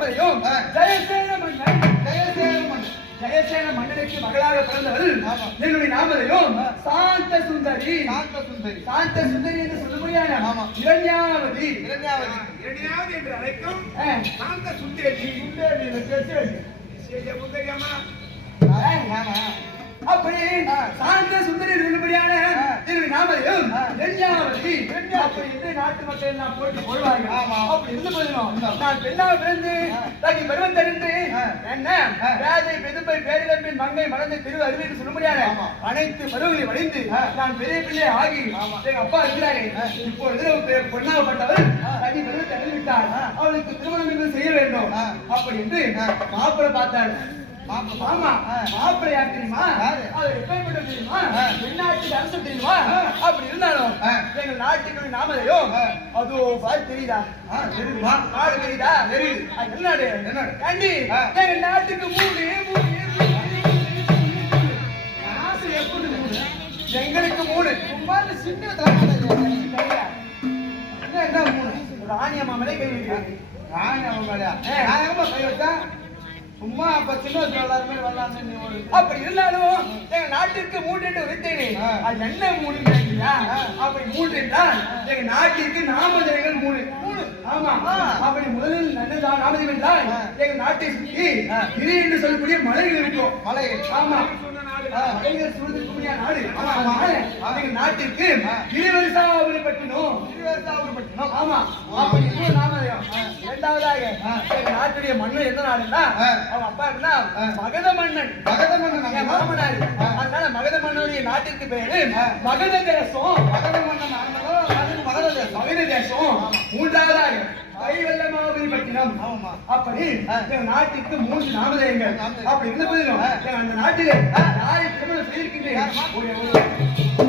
ஆ. ஜெயசேன மன்னன் ஜெயசேன மன்னன். ஜெயசேன மன்னனுக்கு மகளாக பிறந்தவர். என்னுடைய நாமதையும் சாந்த சுந்தரி சாந்த சுந்தரி சாந்த சுந்தரி என்று சொல்ல முடியாது ஆமா. இரண்யாவதி இரண்யாவதி இரண்டாவது என்று அழைக்கும். சாந்த சுந்தரி சுந்தரி. சரி, முந்தரியம்மா ஆமா அப்படி சாந்த சுந்தரி என்னுடைய நாமதையும் இரண்யாவதி அப்படி என்று நாட்டு மக்கள் எல்லாம் போட்டு போடுவாங்க. அப்படி இருந்து நான் பெண்ணாக பிறந்து தனி பருவம் தெரிந்து என்ன? வேதை பெதுப்பை பேரிழம்பின் மங்கை மறந்து திரு அறிவிக்கு சொல்ல முடியாது ஆமா. அனைத்து பருவங்களையும் வடிந்து நான் பெரிய பிள்ளை ஆகி எங்க அப்பா இருக்கிறாரே. இப்போ எதிர பொண்ணாகப்பட்டவர் தனி பருவத்தை அறிவித்தார் அவளுக்கு திருமணம் செய்ய வேண்டும். அப்படி என்று மாப்பிள்ளை பார்த்தார். ஆமா. மாப்பிள்ளை யார் தெரியுமா? அவர் எப்பேற்பட்டவர் தெரியுமா. தென்னாட்டுக்கு அரசு தெரியுமா. அப்படி இருந்தாலும். எங்கள் நாட்டுக்கு நாமதையோ. அதோ பாரு தெரியுதா தெரியுமா? நாடு தெரியுதா தெரியுது. அது என்னடு என்னடு? கண்டி ஆ. எங்க நாட்டுக்கு மூணு மூணு எங்களுக்கு மூணு சும்மா இந்த சின்ன என்ன என்ன மூணு ராணியம்மா மேலே கேள்வி ராணி அவன் மேலயா? ஏ. நான் எங்கம்மா கை வச்சேன்? சும்மா அப்ப சின்ன நீ ஒரு அப்படி இருந்தாலும் எங்க நாட்டிற்கு மூன்று ஆ. அது என்ன மூணு? அப்படி மூன்று எங்க நாட்டிற்கு நாமதேவர்கள் மூணு மூணு ஆமா. அப்படி முதலில் நல்லதான் நாமதேவன் என்றால். எங்க நாட்டை சுற்றி ஆ. கிரி என்று சொல்லக்கூடிய மலைகள் இருக்கும் மலைகள். ஆமா மலைகள் சூழ்ந்திருக்கக்கூடிய நாடு ஆமா, ஆமா ஆமா. எங்க நாட்டிற்கு ஆ. கிரிவரிசாவளி பட்டினம் திருவேற்காவூர்பட்டினம். ஆமா அப்படி இன்னொரு இரண்டாவதாக நாட்டுடைய மன்னன் எந்த நாடுன்னா. அவன் அப்பா என்ன. மகத மன்னன் மகத மன்னன். மாமனார். அதனால மகத மன்னனுடைய நாட்டிற்கு பேரு. மகத தேசம் மகத மன்னன் மகத தேசம். மூன்றாவதாக ஆமாம்மா. அப்படி நாட்டிற்கு மூன்று நாமதேயங்கள். அப்படி இருந்த போதிலும் அந்த நாட்டிலே. யாரை திருமணம் செய்திருக்கின்றேன்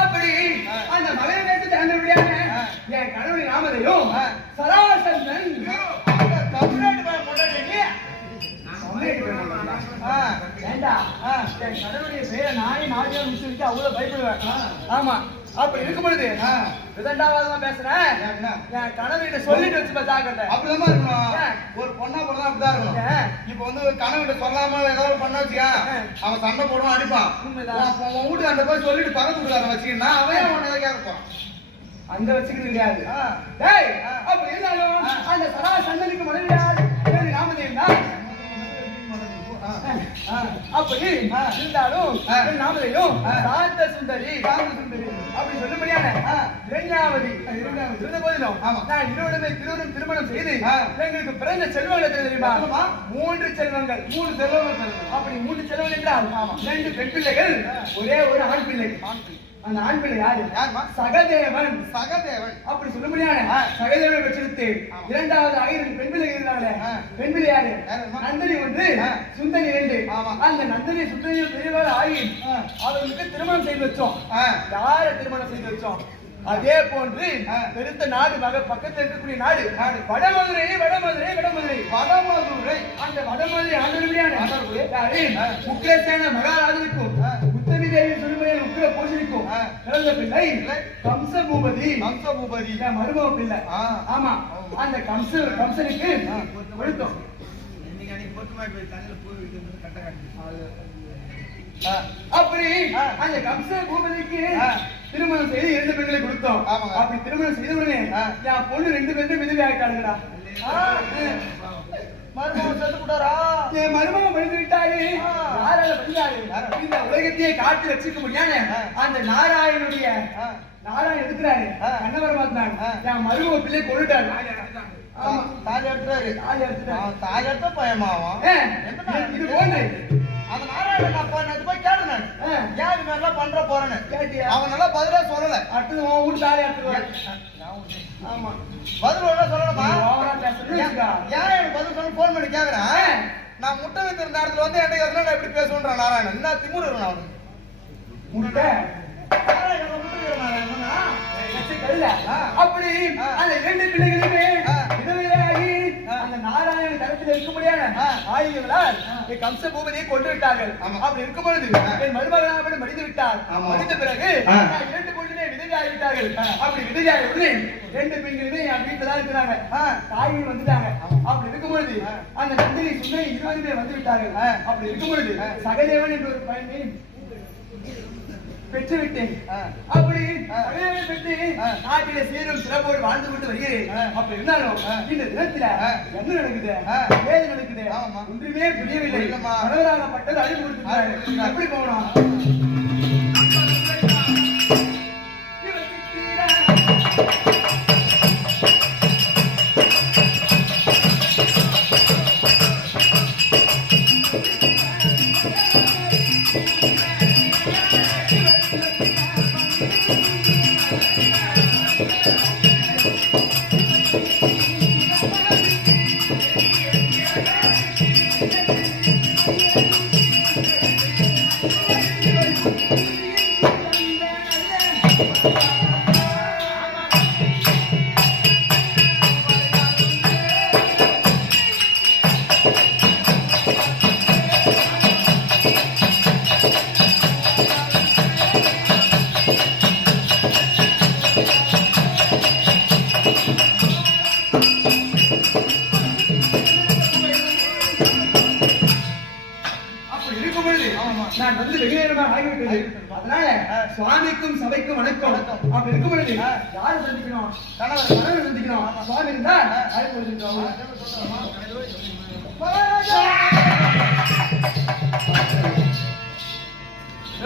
அப்படி அந்த மகத தேசத்தை ஆண்டபடியான என் கணவனின் நாமதையும் சராசந்தன்? ஆ, ஏண்டா? ஆ. என் கணவனுடைய பெயரை நானே நாட்டில் முடிச்சு அவ்வளவு பயப்படுவேன் ஆமா. அப்படி இருக்கும் பொழுது. விதண்டாவாதமா பேசுறேன் என்ன? என் கணவர்கிட்ட சொல்லிட்டு வச்சு ஜாக்கிரதை அப்படிதாம்மா இருக்கணும். ஒரு பொண்ணா பிறந்தா அப்படிதான் இருக்கணும். இப்ப வந்து கணவன்கிட்ட சொல்லாம ஏதாவது பண்ண வச்சுக்க. அவன் சண்டை போடுவான் அடிப்பான். உன் உன் உன் வீட்டுக்கு அந்த போய் சொல்லிட்டு பக்கத்து வீட்டுக்காரன் வச்சுக்கினா அவன் உன்னை கேட்க போறான் அங்க வச்சுக்கிறது கிடையாது. அப்படி இருந்தாலும். அந்த சராசந்தனுக்கு மனைவியார் பேரு நாமதேவன் தான். அப்படி இருந்தாலும் ஆ. சாந்த சுந்தரி சாந்த சுந்தரி. அப்படி சொல்லும்படியான. இரண்டாவதி இருந்த போதிலும். நான் இருவருமே திருவரும் திருமணம் செய்து. எங்களுக்கு பிறந்த செல்வங்கள் தெரியுமா? மூன்று செல்வங்கள் மூணு செல்வங்கள். அப்படி மூன்று செல்வங்கள் என்றால் இரண்டு பெண் பிள்ளைகள் ஒரே ஒரு ஆண் பிள்ளை. அந்த ஆண் பிள்ளை யாரு? சகதேவன் சகதேவன் அப்படி சொல்ல முடியாது. சகதேவனை பெற்றெடுத்து ஆமா. இரண்டாவது ஆயிரம் பெண் பிள்ளைகள் இருந்தாங்களே. பெண் பிள்ளை யாரு? நந்தினி ஒன்று. சுந்தரி இரண்டு. அந்த நந்தினி சுந்தரி பெரியவாள் ஆகி. அவர்களுக்கு திருமணம் செய்து வச்சோம். யார திருமணம் செய்து வச்சோம் அதே போன்று. பெருத்த நாடு மக பக்கத்துல இருக்கக்கூடிய நாடு நாடு வடமதுரை வடமதுரை வடமதுரை வடமதுரை அந்த வடமதுரை ஆண்டவர்களான ஆண்டவர்களே. யாரு ஆ. உக்ரசேன மகாராஜனுக்கும். உத்தமி தேவி சொல்லுமையான பூஜனிக்கும் ஆ. பிறந்த பிள்ளை? கம்ச பூபதி கம்ச பூபதி மருமக பிள்ளை. ஆமா அந்த கம்ச கம்சனுக்கு. கொடுத்தோம். அப்படி ஆ. அந்த கம்ச பூபதிக்கு ஆ. திருமணம் செய்து இரண்டு பெண்களை கொடுத்தோம். அப்படி திருமணம் செய்த உடனே. என் பொண்ணு ரெண்டு பேரும் விதவி ஆயிட்டாளுங்கடா. மருமகன் செத்து போட்டாரா என் மருமகன் படித்து விட்டாரு. யாரால யாரால? இந்த உலகத்தையே காத்து வச்சுக்க முடியாத. அந்த நாராயணுடைய. கண்ணவர பார்த்தாங்க ஆ. என் மருமக பிள்ளை கொண்டுட்டாரு தாலி எடுத்துறாரு தாலி எடுத்துட்டாரு. தாலி எடுத்த பயமாவான் ஏ, இது போன்று அந்த நாராயணன் அப்பா நேத்து போய். ஏன் இது மாதிரிலாம் பண்ற போறேன்னு? அவன் நல்லா பதிலே சொல்லல அடுத்தது உன் வீட்டு தாலி எடுத்துருவாரு ஆமா பதில் ஒழுங்கா சொல்லணுமா ஏன் எனக்கு பதில் சொல்ல போன் பண்ணி கேக்குறேன் நான் முட்டை வைத்திருந்த இடத்துல வந்து எதுனா நான் எப்படி பேசுவேன்றான் நாராயணன் என்ன திமுரு இருக்கணும் அவனுக்கு முட்டை. அப்படி. அந்த இரண்டு பிள்ளைகளுமே. விதவையாகி. அந்த தரத்தில் இருக்க முடியாத. ஆயுதங்களால் கம்ச பூபதியை கொண்டு விட்டார்கள். அப்படி இருக்கும் பொழுது. என் மருமகனாக மடிந்து விட்டார். மடிந்த பிறகு இரண்டு பொண்ணுமே விதவையாகி விட்டார்கள் அப்படி விதவையாகி உடனே ரெண்டு பெண்களுமே என் வீட்டுல தான் இருக்கிறாங்க. தாயும் வந்துட்டாங்க. அப்படி இருக்கும் பொழுது ஆ. அந்த நந்தினி சுந்தரி இருவருமே வந்து விட்டார்கள். அப்படி இருக்கும் பொழுது ஆ. சகதேவன் என்ற ஒரு பையனை பெற்று விட்டேன். அப்படி பெற்று. நாட்டிலே சீரும் சிறப்போடு வாழ்ந்து கொண்டு வருகிறேன் ஆ. அப்ப இருந்தாலும். இந்த தினத்துல. என்ன நடக்குது. ஏது நடக்குது ஆமா. ஒன்றுமே புரியவில்லை. கணவராகப்பட்டது அழிவு கொடுத்துருக்காரு. எப்படி போகணும் சுவாமிக்கும் சபைக்கு வணக்கம் வணக்கம். அப்படி இருக்கும் பொழுது யாரை சந்திக்கணும் கணவர். கணவரை சந்திக்கணும் சுவாமி இருந்தா ஆ. யாரை சந்திக்கணும்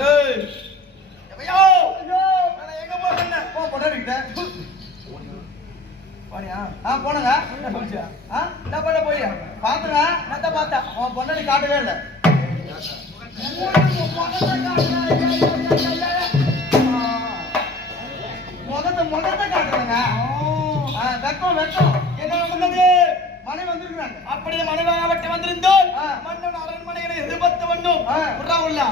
ஏய், போ, போனியா? ஆ, போனேங்க. என்ன பண்ண போய்? பார்த்தேங்க, நான் தான் பார்த்தேன். அவன் பொண்டாட்டி காட்டவே இல்லை. முகத்தை முகத்தை காட்டுறேங்க. ஆ, வெக்கம், வெக்கம். என்ன வந்தது? மனைவி வந்திருக்கிறாங்க. அப்படியே மனைவியாகப்பட்டு வந்திருந்தோம். மன்னன் அரண்மனைகளை எதிர்பார்த்து வந்தோம் உள்ளா?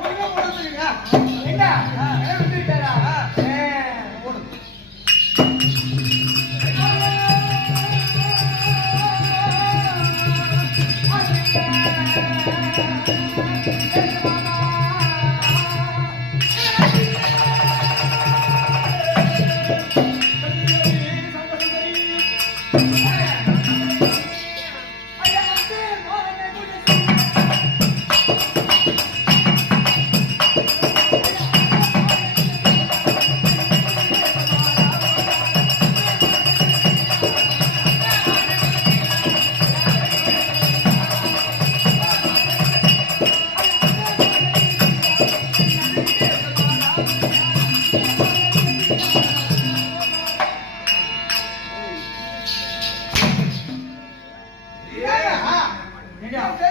ஒழுங்கா போடுறதுக்குங்க. என்ன கணவர்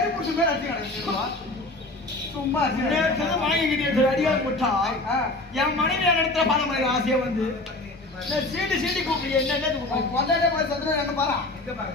ஏங்க, சரி புடிச்ச மாதிரி அடிச்சு கிடக்குதுமா. சும்மா அடிச்சு வாங்கிக்கிட்டு அடியால் முட்டாய் என் மனைவி இடத்துல பாலம் மாதிரி ஆசையா வந்து சீட்டு சீட்டு கூப்பிடு என்ன என்ன போய் என்ன பாரா? என்ன பாரு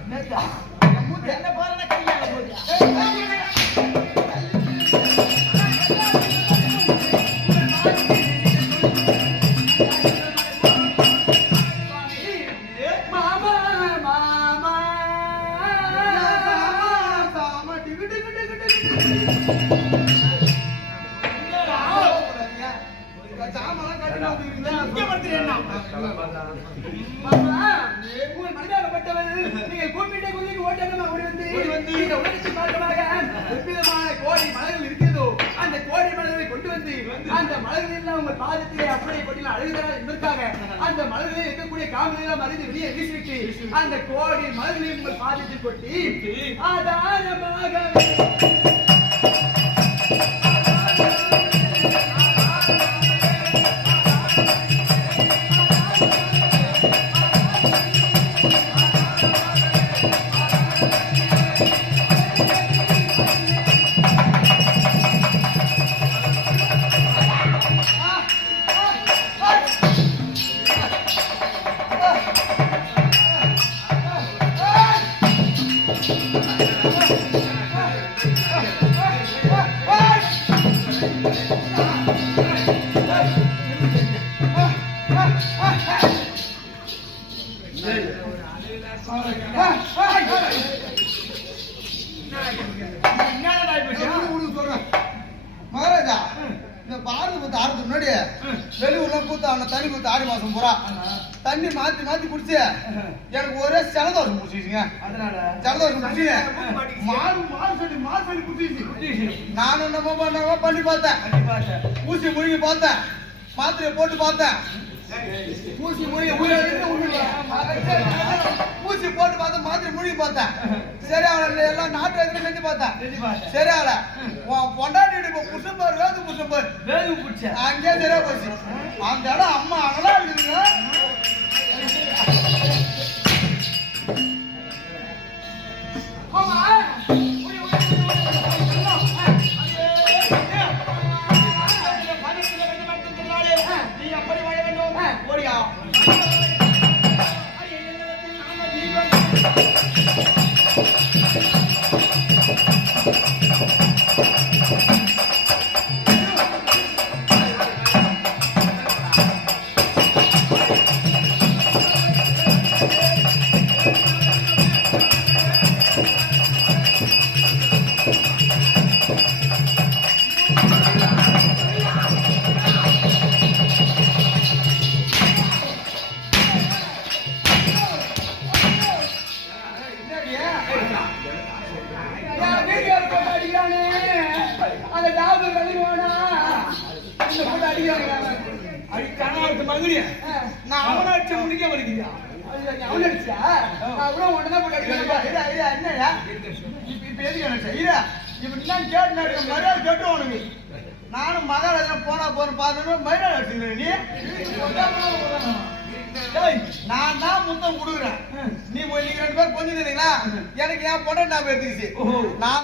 அந்த மலர்கள் எல்லாம் உங்கள் பாதத்திலே அப்படியே கொட்டினால் அழுகுதா என்பதற்காக அந்த மலர்களில் இருக்கக்கூடிய காமலை எல்லாம் அறிந்து வெளியே வீசிவிட்டு அந்த கோடி மலர்களையும் உங்கள் பாதத்தில் கொட்டி ஆதாரமாக மகாராஜா இந்த பாரத புத்த ஆடுறதுக்கு முன்னாடி வெளியூர்ல கூத்து அவன தண்ணி கூத்து ஆடி மாசம் பூரா. தண்ணி மாத்தி மாத்தி குடிச்சு எனக்கு ஒரே ஜலதோஷம் குடிச்சிச்சுங்க ஜலதோஷம் குடிச்சு மாறு மாறு சொல்லி மாறு சொல்லி குடிச்சிச்சு. நான் என்னமோ பண்ணவோ பண்ணி பார்த்தேன். ஊசி முழுகி பார்த்தேன். மாத்திரையை போட்டு பார்த்தேன். ஊசி முழுகி உயிரிழந்து ஊசி போட்டு பார்த்தேன் மாத்திரை முழுகி பார்த்தேன் சரி அவளை எல்லாம் நாட்டு வைத்தியம் செஞ்சு பார்த்தேன் சரி அவளை பொண்டாட்டி இப்போ புஷம்பர் வேது புஷம்பர் வேது பிடிச்ச அங்கே சரியா போச்சு அந்த இடம் அம்மா அங்கெல்லாம் இருக்குதுங்க ஆமா. அடிக்கிறாங்க. அடிக்கானா நான் அவனை அடிச்சு முடிக்க வருகிறியா அவனை அடிச்சியா? நான் கூட போட்டு அடிக்கிறேன். என்னய்யா? இப்ப எதுக்கு என்ன செய்யற? இப்படி தான் கேட்டு நடக்க மரியாதை கேட்டு உனக்கு. நானும் மகாராஜா போனா போற பார்த்துட்டு மரியாதை எடுத்துக்கிறேன் நீ நான் தான் முத்தம் கொடுக்குறேன் நீ போய் நீங்க ரெண்டு பேரும் கொஞ்சம் எனக்கு என் பொண்ணை நான் எடுத்துக்கிச்சு நான்